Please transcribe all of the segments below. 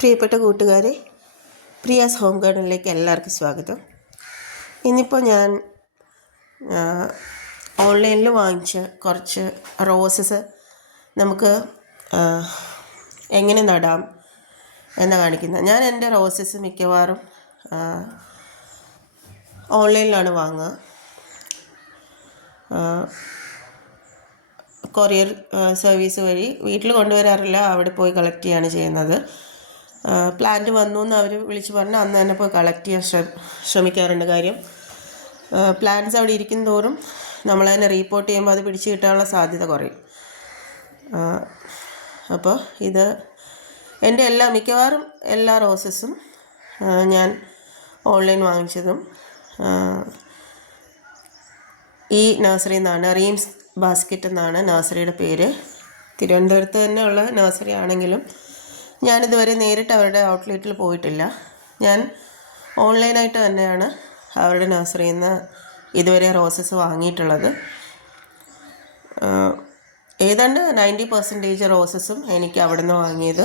പ്രിയപ്പെട്ട കൂട്ടുകാരെ, പ്രിയാസ് ഹോം ഗാർഡനിലേക്ക് എല്ലാവർക്കും സ്വാഗതം. ഇന്നിപ്പോൾ ഞാൻ ഓൺലൈനിൽ വാങ്ങിച്ച കുറച്ച് റോസസ് നമുക്ക് എങ്ങനെ നടാം എന്ന് കാണിക്കുന്നത്. ഞാൻ എൻ്റെ റോസസ് മിക്കവാറും ഓൺലൈനിലാണ് വാങ്ങുക. കൊറിയർ സർവീസ് വഴി വീട്ടിൽ കൊണ്ടുവരാറില്ല, അവിടെ പോയി കളക്ട് ചെയ്യാണ് ചെയ്യുന്നത്. പ്ലാന്റ് വന്നു എന്ന് അവർ വിളിച്ച് പറഞ്ഞാൽ അന്ന് തന്നെ പോയി കളക്ട് ചെയ്യാൻ ശ്രമിക്കാറുണ്ട്. കാര്യം പ്ലാന്റ്സ് അവിടെ ഇരിക്കും തോറും നമ്മൾ തന്നെ റീപ്പോർട്ട് ചെയ്യുമ്പോൾ അത് പിടിച്ച് കിട്ടാനുള്ള സാധ്യത കുറയും. അപ്പോൾ ഇത് എൻ്റെ മിക്കവാറും എല്ലാ റോസസും ഞാൻ ഓൺലൈൻ വാങ്ങിച്ചതും ഈ നഴ്സറിയിൽ നിന്നാണ്. റീംസ് ബാസ്ക്കറ്റ് എന്നാണ് നഴ്സറിയുടെ പേര്. തിരുവനന്തപുരത്ത് തന്നെ ഉള്ള നഴ്സറി ആണെങ്കിലും ഞാനിതുവരെ നേരിട്ട് അവരുടെ ഔട്ട്ലെറ്റിൽ പോയിട്ടില്ല. ഞാൻ ഓൺലൈനായിട്ട് തന്നെയാണ് അവരുടെ നഴ്സറിയിൽ നിന്ന് ഇതുവരെ റോസസ് വാങ്ങിയിട്ടുള്ളത്. ഏതാണ്ട് 90% റോസസും എനിക്ക് അവിടെ നിന്ന് വാങ്ങിയത്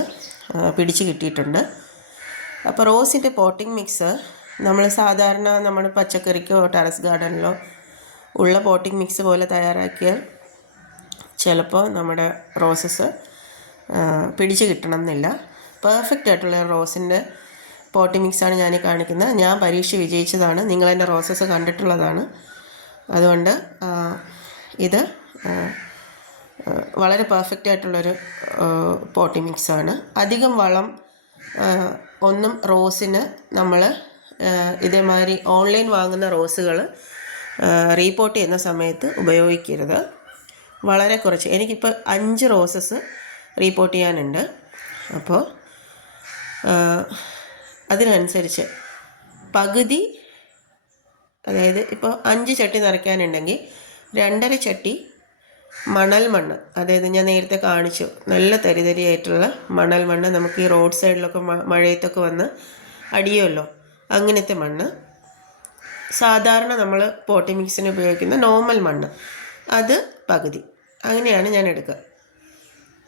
പിടിച്ച് കിട്ടിയിട്ടുണ്ട്. അപ്പോൾ റോസിൻ്റെ പോട്ടിംഗ് മിക്സ് നമ്മൾ സാധാരണ നമ്മൾ പച്ചക്കറിക്കോ ടെറസ് ഗാർഡനിലോ ഉള്ള പോട്ടിംഗ് മിക്സ് പോലെ തയ്യാറാക്കിയാൽ ചിലപ്പോൾ നമ്മുടെ റോസസ് പിടിച്ച് കിട്ടണം എന്നില്ല. പെർഫെക്റ്റ് ആയിട്ടുള്ള റോസിൻ്റെ പോട്ടിംഗ് മിക്സാണ് ഞാൻ കാണിക്കുന്നത്. ഞാൻ പരീക്ഷ വിജയിച്ചതാണ്, നിങ്ങളെൻ്റെ റോസസ് കണ്ടിട്ടുള്ളതാണ്. അതുകൊണ്ട് ഇത് വളരെ പെർഫെക്റ്റ് ആയിട്ടുള്ളൊരു പോട്ടിംഗ് മിക്സാണ്. അധികം വളം ഒന്നും റോസിന് നമ്മൾ ഇതേമാതിരി ഓൺലൈൻ വാങ്ങുന്ന റോസുകൾ റീപോർട്ട് ചെയ്യുന്ന സമയത്ത് ഉപയോഗിക്കരുത്. വളരെ കുറച്ച്, എനിക്കിപ്പോൾ 5 റോസസ് റീപോർട്ട് ചെയ്യാനുണ്ട്. അപ്പോൾ അതിനനുസരിച്ച് പകുതി, അതായത് ഇപ്പോൾ 5 ചട്ടി നിറയ്ക്കാനുണ്ടെങ്കിൽ 2.5 ചട്ടി മണൽ മണ്ണ്, അതായത് ഞാൻ നേരത്തെ കാണിച്ചു നല്ല തരിതരിയായിട്ടുള്ള മണൽ മണ്ണ്, നമുക്ക് ഈ റോഡ് സൈഡിലൊക്കെ മഴയത്തൊക്കെ വന്ന് അടിയുമല്ലോ, അങ്ങനത്തെ മണ്ണ്. സാധാരണ നമ്മൾ പോട്ടി മിക്സിന് ഉപയോഗിക്കുന്ന നോർമൽ മണ്ണ് അത് പകുതി, അങ്ങനെയാണ് ഞാൻ എടുക്കുക.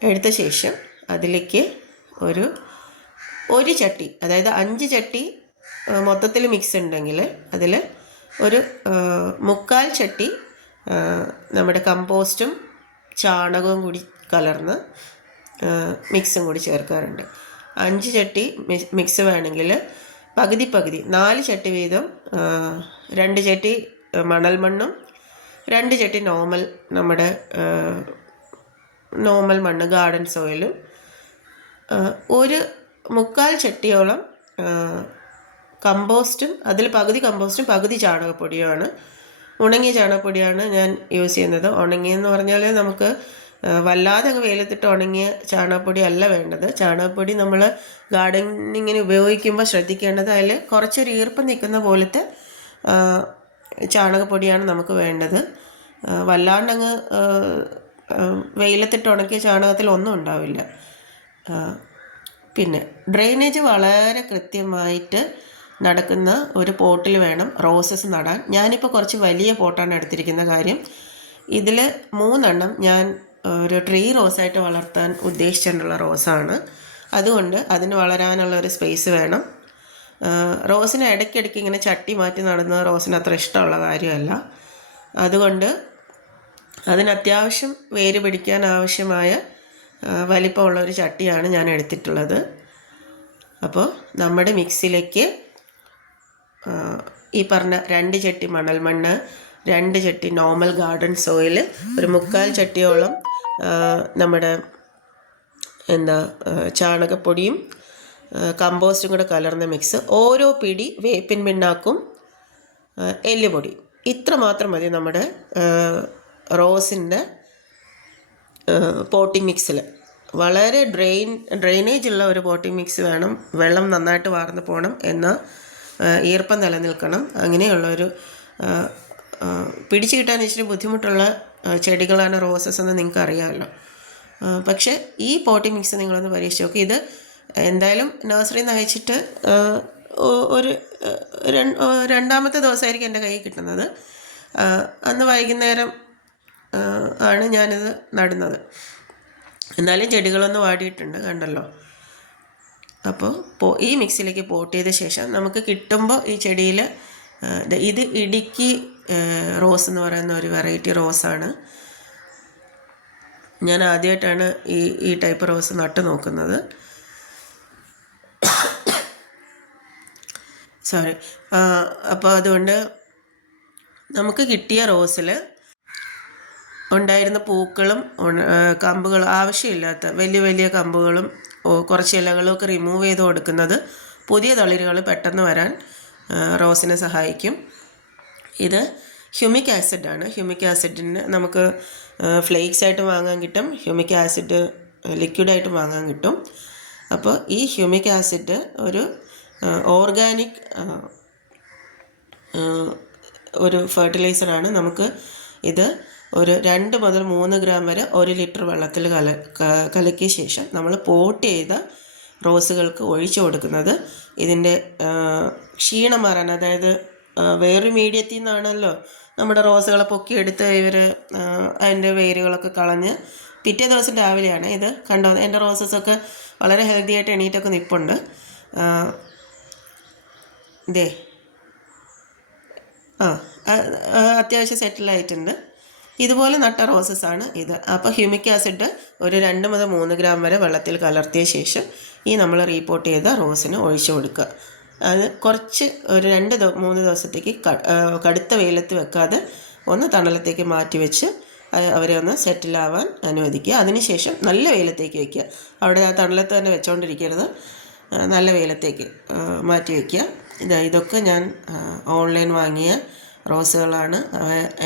എടുത്ത ശേഷം അതിലേക്ക് ഒരു ചട്ടി, അതായത് 5 ചട്ടി മൊത്തത്തിൽ മിക്സ് ഉണ്ടെങ്കിൽ അതിൽ ഒരു 1/4 ചട്ടി നമ്മുടെ കമ്പോസ്റ്റും ചാണകവും കൂടി കലർന്ന് മിക്സും കൂടി ചേർക്കാറുണ്ട്. 5 ചട്ടി മിക്സ് വേണമെങ്കിൽ പകുതി 4 ചട്ടി വീതം, 2 ചട്ടി മണൽ മണ്ണും 2 ചട്ടി നമ്മുടെ നോർമൽ മണ്ണ് ഗാർഡൻ സോയിലും, ഒരു 1/4 ചട്ടിയോളം കമ്പോസ്റ്റും, അതിൽ പകുതി കമ്പോസ്റ്റും പകുതി ചാണകപ്പൊടിയുമാണ്. ഉണങ്ങിയ ചാണകപ്പൊടിയാണ് ഞാൻ യൂസ് ചെയ്യുന്നത്. ഉണങ്ങിയെന്ന് പറഞ്ഞാൽ നമുക്ക് വല്ലാതെ അങ്ങ് വെയിലത്തിട്ട് ഉണങ്ങിയ ചാണകപ്പൊടി അല്ല വേണ്ടത്. ചാണകപ്പൊടി നമ്മൾ ഗാർഡനിങ്ങിന് ഉപയോഗിക്കുമ്പോൾ ശ്രദ്ധിക്കേണ്ടത് അതിൽ കുറച്ചൊരു ഈർപ്പം നിൽക്കുന്ന പോലത്തെ ചാണകപ്പൊടിയാണ് നമുക്ക് വേണ്ടത്. വല്ലാണ്ടങ്ങ് വെയിലത്തിട്ട് ഉണക്കിയ ചാണകത്തിൽ ഒന്നും ഉണ്ടാവില്ല. പിന്നെ ഡ്രെയിനേജ് വളരെ കൃത്യമായിട്ട് നടക്കുന്ന ഒരു പോട്ടിൽ വേണം റോസസ് നടാൻ. ഞാനിപ്പോൾ കുറച്ച് വലിയ പോട്ടാണ് എടുത്തിരിക്കുന്ന. കാര്യം ഇതിൽ 3 ഞാൻ ഒരു ട്രീ റോസായിട്ട് വളർത്താൻ ഉദ്ദേശിച്ചിട്ടുള്ള റോസാണ്. അതുകൊണ്ട് അതിന് വളരാനുള്ള ഒരു സ്പേസ് വേണം. റോസിന് ഇടയ്ക്കിടയ്ക്ക് ഇങ്ങനെ ചട്ടി മാറ്റി നടുന്നത് റോസിന് അത്ര ഇഷ്ടമുള്ള കാര്യമല്ല. അതുകൊണ്ട് അതിനത്യാവശ്യം വേര് പിടിക്കാൻ ആവശ്യമായ വലിപ്പമുള്ള ഒരു ചട്ടിയാണ് ഞാൻ എടുത്തിട്ടുള്ളത്. അപ്പോൾ നമ്മുടെ മിക്സിലേക്ക് ഈ പറഞ്ഞ 2 ചട്ടി മണൽ മണ്ണ്, 2 ചട്ടി നോർമൽ ഗാർഡൻ സോയിൽ, ഒരു 1/4 ചട്ടിയോളം നമ്മുടെ ചാണകപ്പൊടിയും കമ്പോസ്റ്റും കൂടെ കലർന്ന മിക്സ്, ഓരോ പിടി വേപ്പിൻ പിണ്ണാക്കും, എല്ലുപൊടി, ഇത്ര മാത്രം മതി നമ്മുടെ റോസിൻ്റെ പോട്ടിംഗ് മിക്സിൽ. വളരെ ഡ്രെയിനേജ് ഉള്ള ഒരു പോട്ടിംഗ് മിക്സ് വേണം. വെള്ളം നന്നായിട്ട് വാർന്ന് പോകണം, എന്നാൽ ഈർപ്പം നിലനിൽക്കണം. അങ്ങനെയുള്ളൊരു പിടിച്ചു കിട്ടാൻ ഇച്ചിരി ബുദ്ധിമുട്ടുള്ള ചെടികളാണ് റോസസ് എന്ന് നിങ്ങൾക്ക് അറിയാമല്ലോ. പക്ഷേ ഈ പോട്ടിംഗ് മിക്സ് നിങ്ങളൊന്ന് പരീക്ഷിച്ച് നോക്കി. ഇത് എന്തായാലും നഴ്സറിയിൽ നിന്ന് അയച്ചിട്ട് ഒരു 2ാമത്തെ ദിവസമായിരിക്കും എൻ്റെ കയ്യിൽ കിട്ടുന്നത്. അന്ന് വൈകുന്നേരം ആണ് ഞാനിത് നടുന്നത്. എന്നാലും ചെടികളൊന്ന് വാടിയിട്ടുണ്ട്, കണ്ടല്ലോ. അപ്പോൾ ഈ മിക്സിയിലേക്ക് പോട്ട് ചെയ്ത ശേഷം നമുക്ക് കിട്ടുമ്പോൾ ഈ ചെടിയിൽ ഇത് ഇടുക്കി റോസ് എന്ന് പറയുന്ന ഒരു വെറൈറ്റി റോസാണ്. ഞാൻ ആദ്യമായിട്ടാണ് ഈ ടൈപ്പ് റോസ് നട്ട് നോക്കുന്നത്. സോറി. അപ്പോൾ അതുകൊണ്ട് നമുക്ക് കിട്ടിയ റോസിൽ ഉണ്ടായിരുന്ന പൂക്കളും കമ്പുകളും ആവശ്യമില്ലാത്ത വലിയ വലിയ കമ്പുകളും കുറച്ച് ഇലകളൊക്കെ റിമൂവ് ചെയ്ത് കൊടുക്കുന്നത് പുതിയ തളിരുകൾ പെട്ടെന്ന് വരാൻ റോസിനെ സഹായിക്കും. ഇത് ഹ്യൂമിക് ആസിഡാണ്. ഹ്യൂമിക് ആസിഡിന് നമുക്ക് ഫ്ലേക്സ് ആയിട്ട് വാങ്ങാൻ കിട്ടും, ഹ്യൂമിക് ആസിഡ് ലിക്വിഡായിട്ട് വാങ്ങാൻ കിട്ടും. അപ്പോൾ ഈ ഹ്യൂമിക് ആസിഡ് ഒരു ഓർഗാനിക് ഒരു ഫെർട്ടിലൈസറാണ്. നമുക്ക് ഇത് ഒരു 2 മുതൽ 3 ഗ്രാം വരെ 1 ലിറ്റർ വെള്ളത്തിൽ കലക്കിയ ശേഷം നമ്മൾ പോട്ട് ചെയ്ത റോസുകൾക്ക് ഒഴിച്ചു കൊടുക്കുന്നത് ഇതിൻ്റെ ക്ഷീണം മാറാൻ, അതായത് വേറൊരു മീഡിയത്തിൽ നിന്നാണല്ലോ നമ്മുടെ റോസുകളെ പൊക്കിയെടുത്ത് ഇവർ അതിൻ്റെ വേരുകളൊക്കെ കളഞ്ഞ് പിറ്റേ ദിവസം രാവിലെയാണ് ഇത് കണ്ടോ. എൻ്റെ റോസസൊക്കെ വളരെ ഹെൽത്തി ആയിട്ട് എണീറ്റൊക്കെ നിൽപ്പുണ്ട്. ഇതേ അത്യാവശ്യം സെറ്റിലായിട്ടുണ്ട്. ഇതുപോലെ നട്ട റോസസാണ് ഇത്. അപ്പോൾ ഹ്യൂമിക് ആസിഡ് ഒരു 2 മുതൽ 3 ഗ്രാം വരെ വെള്ളത്തിൽ കലർത്തിയ ശേഷം ഈ നമ്മൾ റീപോർട്ട് ചെയ്ത റോസിന് ഒഴിച്ചു കൊടുക്കുക. അത് കുറച്ച് ഒരു 2-3 ദിവസത്തേക്ക് കടുത്ത വെയിലത്ത് വെക്കാതെ ഒന്ന് തണലത്തേക്ക് മാറ്റി വെച്ച് അവരെ ഒന്ന് സെറ്റിലാവാൻ അനുവദിക്കുക. അതിനുശേഷം നല്ല വെയിലത്തേക്ക് വയ്ക്കുക. അവിടെ ആ തണലത്ത് തന്നെ വെച്ചുകൊണ്ടിരിക്കരുത്, നല്ല വെയിലത്തേക്ക് മാറ്റി വയ്ക്കുക. ഇതൊക്കെ ഞാൻ ഓൺലൈൻ വാങ്ങിയ റോസുകളാണ്.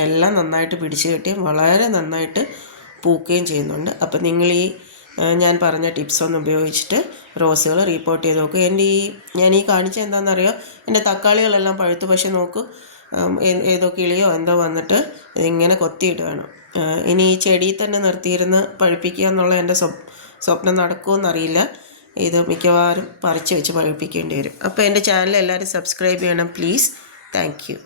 എല്ലാം നന്നായിട്ട് പിടിച്ചു കെട്ടി വളരെ നന്നായിട്ട് പൂക്കുകയും ചെയ്യുന്നുണ്ട്. അപ്പം നിങ്ങൾ ഞാൻ പറഞ്ഞ ടിപ്സ് ഒന്ന് ഉപയോഗിച്ചിട്ട് റോസുകൾ റീപോർട്ട് ചെയ്ത് നോക്കുക. ഞാൻ കാണിച്ചത് എന്താണെന്നറിയോ, എൻ്റെ തക്കാളികളെല്ലാം പഴുത്തു. പക്ഷെ നോക്കൂ, ഏതോ കിളിയോ എന്തോ വന്നിട്ട് ഇതിങ്ങനെ കൊത്തിയിടുകയാണ്. ഇനി ഈ ചെടിയിൽ തന്നെ നിർത്തിയിരുന്ന് പഴുപ്പിക്കുക എന്നുള്ള എൻ്റെ സ്വപ്നം നടക്കുമെന്നറിയില്ല. ഇത് മിക്കവാറും പറിച്ച് വെച്ച് പഴുപ്പിക്കേണ്ടി വരും. അപ്പോൾ എൻ്റെ ചാനൽ എല്ലാവരും സബ്സ്ക്രൈബ് ചെയ്യണം പ്ലീസ്. Thank you.